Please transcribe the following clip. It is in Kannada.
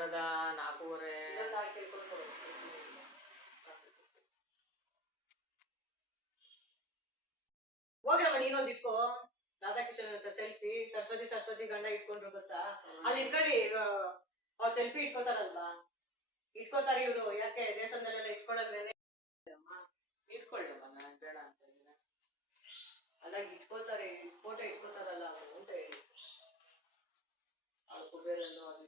ಮರದ 4:30 ಹೋಗಮ್ಮ ನೀನೊಂದು ಇಟ್ಕೋ ರಾಧಾಕೃಷ್ಣ ಸೆಲ್ಫಿ ಸರಸ್ವತಿ ಗಂಡ ಇಟ್ಕೊಂಡ್ರು ಗೊತ್ತಾ ಅಲ್ಲಿ ಇಟ್ಕೊಳ್ಳಿ ಅವ್ರು ಸೆಲ್ಫಿ ಇಟ್ಕೋತಾರಲ್ವಾ ಇಟ್ಕೋತಾರೆ ಇವರು ಯಾಕೆ ದೇವಸ್ಥಾನದಲ್ಲೆಲ್ಲ ಇಟ್ಕೊಳ್ಳೋದ್ಮೇಲೆ ಇಟ್ಕೊಳ್ಳಮ್ಮ ನಾನು ಬೇಡ ಅಂತ ಇದ್ದೀನಿ ಅಲ್ಲ ಇಟ್ಕೋತಾರೆ ಫೋಟೋ ಇಟ್ಕೋತಾರಲ್ಲ ಅಂತ ಹೇಳಿ ಅವ್ರು ಕುಬೇರನ್ನು ಅದು